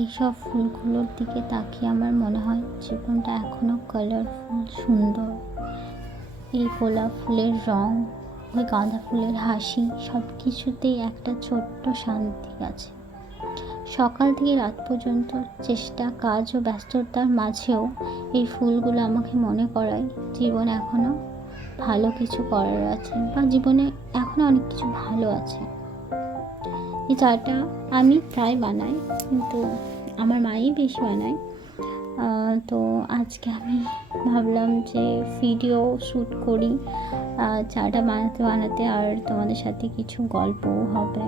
এইসব ফুলগুলোর দিকে তাকিয়ে আমার মনে হয় জীবনটা এখনও কালারফুল, সুন্দর। এই গোলাপ ফুলের রং, ওই গাঁদা ফুলের হাসি, সব কিছুতেই একটা ছোট্ট শান্তি আছে। সকাল থেকে রাত পর্যন্ত চেষ্টা, কাজ ও ব্যস্ততার মাঝেও এই ফুলগুলো আমাকে মনে করায় জীবন এখনও ভালো কিছু করার আছে, বা জীবনে এখনও অনেক কিছু ভালো আছে। এই চাটা আমি প্রায় বানাই, কিন্তু আমার মাই বেশি বানায়। তো আজকে আমি ভাবলাম যে ভিডিও শ্যুট করি চাটা বানাতে বানাতে, আর তোমাদের সাথে কিছু গল্পও হবে।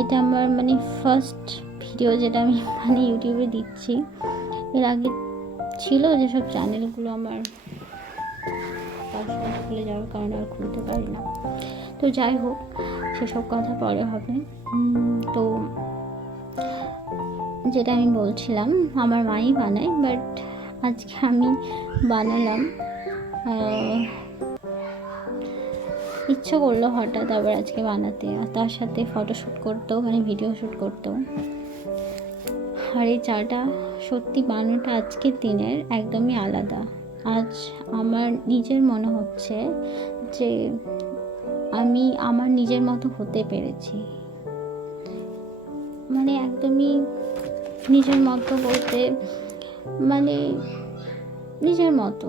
এটা আমার ফার্স্ট ভিডিও যেটা আমি ইউটিউবে দিচ্ছি। এর আগে ছিল যেসব চ্যানেলগুলো আমার পাসওয়ার্ড খুলে যাওয়ার কারণে আর খুলতে পারি না। তো যাই হোক, সেসব কথা পরে হবে। তো যেটা আমি বলছিলাম, আমার মাই বানায়, বাট আজকে আমি বানালাম। ইচ্ছে করলো হঠাৎ আবার আজকে বানাতে, আর তার সাথে ফটোশ্যুট করতেও, ভিডিও শ্যুট করতেও। আর এই চাটা সত্যি বানানোটা আজকের দিনের একদমই আলাদা। আজ আমার নিজের মনে হচ্ছে যে আমি আমার নিজের মতো হতে পেরেছি। একদমই নিজের মতো বলতে নিজের মতো,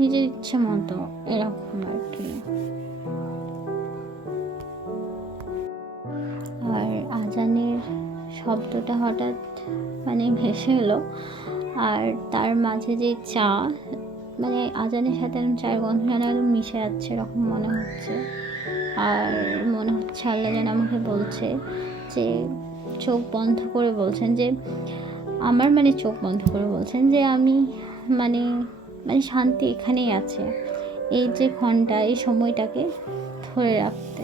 নিজের ইচ্ছে মতো, এরকম আর কি। আর আজানের শব্দটা হঠাৎ ভেসে এলো, আর তার মাঝে যে চা, আজানের সাথে আমি চায়ের গন্ধ যেন একদম মিশে যাচ্ছে এরকম মনে হচ্ছে। আর মনে হচ্ছে আল্লাহ যেন আমাকে বলছে যে চোখ বন্ধ করে বলছেন যে আমার চোখ বন্ধ করে বলছেন যে আমি শান্তি এখানেই আছে, এই যে ঘন্টা, এই সময়টাকে ধরে রাখতে।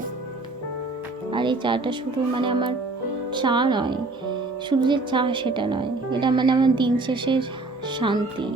আর এই চাটা শুধু আমার চা নয়, শুধু যে চা সেটা নয়, এটা আমার দিন শেষের শান্তি।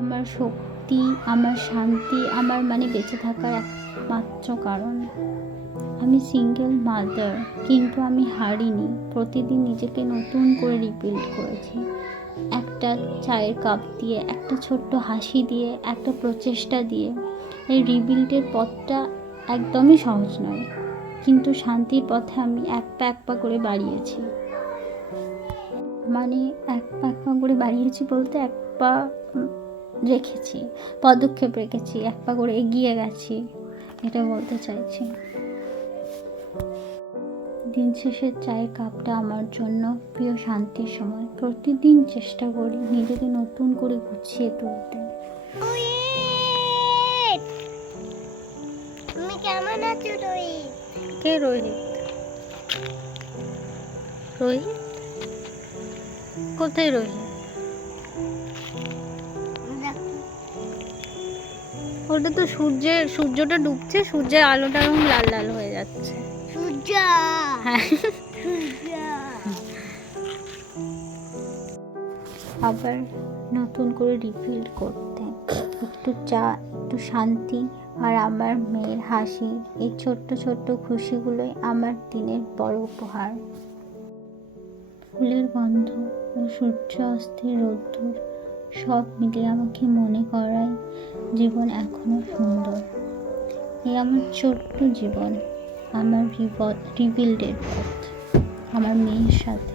আমার শক্তি, আমার শান্তি, আমার বেঁচে থাকার একমাত্র কারণ। আমি সিঙ্গেল মাদার, কিন্তু আমি হারিনি। প্রতিদিন নিজেকে নতুন করে রিবিল্ড করেছি, একটা চায়ের কাপ দিয়ে, একটা ছোট্ট হাসি দিয়ে, একটা প্রচেষ্টা দিয়ে। এই রিবিল্ডের পথটা একদমই সহজ নয়, কিন্তু শান্তির পথে আমি এক পা করে বাড়িয়েছি। এক পা করে বাড়িয়েছি বলতে এক পা রেখেছি, পদক্ষেপ রেখেছি, এক পা করে এগিয়ে গেছি, এটা বলতে চাইছি। দিন শেষের চায়ের কাপটা আমার জন্য প্রিয় শান্তির সময়। প্রতিদিন চেষ্টা করি নিজেকে নতুন করে গুছিয়ে তুলতে। তুমি কেমন আছো রোহিত? কে রোহিত? রোহিত কোথায়? রোহিত ওটা তো সূর্যটা ডুবছে, সূর্যের আলোটা রং লাল লাল হয়ে যাচ্ছে। সূর্য, হ্যাঁ, সূর্য। আবার নতুন করে রিফিল করতে, একটু চা, একটু শান্তি, আর আমার মেয়ের হাসি, এই ছোট্ট ছোট্ট খুশিগুলোই আমার দিনের বড় উপহার। ফুলের গন্ধ ও সূর্য অস্তের রোদ্দুর সব মিলিয়ে আমাকে মনে করায় জীবন এখনো সুন্দর। এই আমার ছোট্ট জীবন, আমার রিবিল্ডের পথ, আমার মেয়ের সাথে।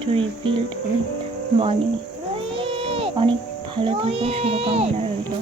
টু রিবিল্ড উইথ বনি। অনেক ভালো থেকো, শুভকামনা রইল।